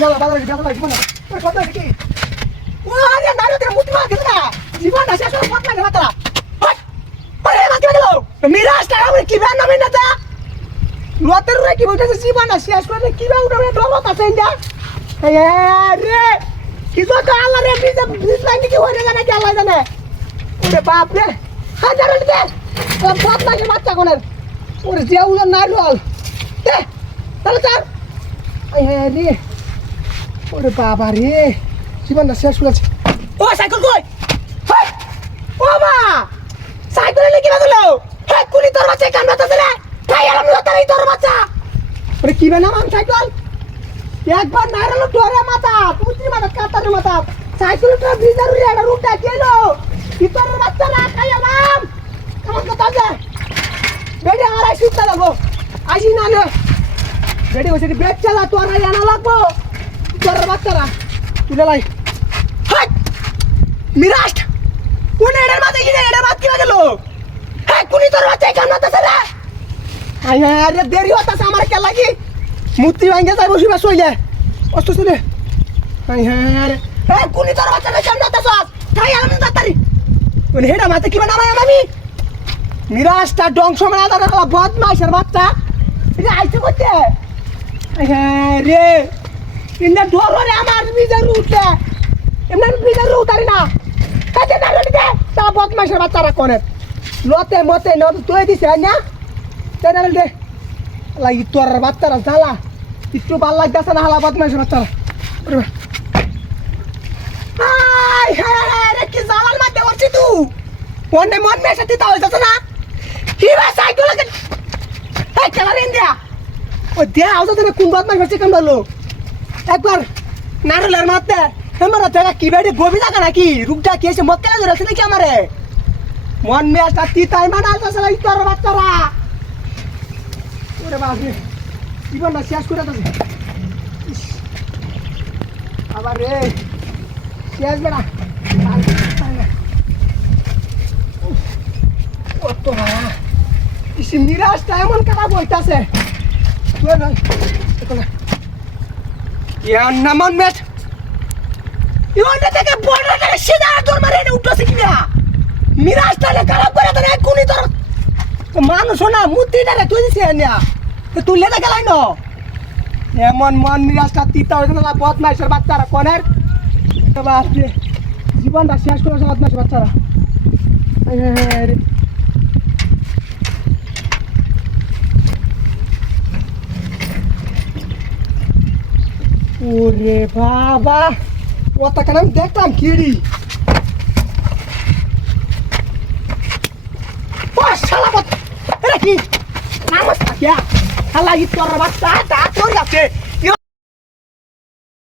বাজারে যাবো না জীবন ওই কথা কি ওরে নারো তে মুতি মার দিল না জীবন না শেষ পথ না মাত্রা ওরে মার দিল মিরাজ টা আমরা কি বান নামে না তা লোতের রে কি বলতেছে জীবন না শেষ করে কি বা উড়ে ডবল আছে ইন্দা রে কি তো আল্লাহ রে বিজ লাইন কি হয়ে জানে কি আল্লাহ জানে ওরে বাপ রে হাজার দে পথ লাগে বাচ্চা কোনের ওরে যে উড়ে না রল দে তাহলে চার রে ওরে বাবা রে জীবন না শেষ হয়েছে ও সাইকেল কই ও মা সাইকেল নিয়ে কি বাজলো হে কুলি তোর বাচ্চা কামড়াতেছে রে তাই আর আমি তাই তোর বাচ্চা ওরে কি বানাম আমি সাইকেল একবার নাইরালো তোরে মাথা পুত্রি মাথা কাতারে মাথা সাইকেলটা ভিজার রিয়াডা রুটা কেলো কি তোর বাচ্চা না খাইয়া নাম কেমন কথা আছে বেডি আড়াই সুতা লাগবো আসি না রে বেডি ওসে ব্রেক চালা তোর আনা লাগবো তোর বাচ্চারা তুলে লাই হাট মিরাজ কোন এডার মাঝে গিয়ে এডার মাঝ কি গেল হ্যাঁ কোনি তোর বাচ্চা কান্নাতেছে রে আরে দেরি হতাছে আমার কে লাগি মুতি ভাঙ্গে যাই বসিবা সইলে অস্ত শুনে আরে হ্যাঁ কোনি তোর বাচ্চা কান্নাতেছে তাই আমি তাড়াতাড়ি কোন হেডা মাঝে কি বানামাই আমি মিরাজটা ডংস মানে আদা বদমাইশের বাচ্চা এটা আইছে করতে রে ইন্দা ডর রে আমার বিজার উঠে এমন বিজার উঠারি না কাছে না রে তা বদমাইশের বাচ্চারা কোনে লতে মতে ন তুই দিছ না তেরা দে লাগি তোর বাচ্চারা জ্বালা একটু ভাল লাগতেছে না হালা বদমাইশের বাচ্চারা আই হ্যাঁ রে কি জ্বালার মাঝে হচ্ছে তুই কোনে মন মেশে দিতে হইতাছ না কি বা সাইকেল লাগে এই খেলা রে ইন্ডিয়া ও দেয়া আউজ তোরে কোন বদমাইশ হচ্ছে কেন বললো একবার নারলের মারতে আমার জায়গা কি বেড়ে গভী জায়গা নাকি রূপটা কি এসে মক্কেলা ধরেছে নাকি আমারে মন মেয়াটা তিতাই মানা আসলে তোর বাচ্চারা ওরে বাপরে জীবন না শেষ করে দিছে আবার রে শেষ বেড়া কত ভাড়া ইসি নিরাশটা এমন কাটা বইতাছে তুই না ইয়ার নামন মেট ইওনটা থেকে বড় করে সিধা তোর মারে উঠছে কি না মিরাজটারে খারাপ করে তোর এক কোনি তোর মানুষ না মুতিটারে তুই দিছিস না তুই লেদা গেলাই ন এমন মন মিরাজটা তিতা হইছে না বদমাইশের বাচ্চারা কোনের বাপ রে জীবনটা শেষ করে বদমাইশের বাচ্চারা ওরে বাবা ওটা কেন আমি দেখলাম কিড়ি শালা কি নমস্কার হালা তোর বাচ্চা তোর কাছে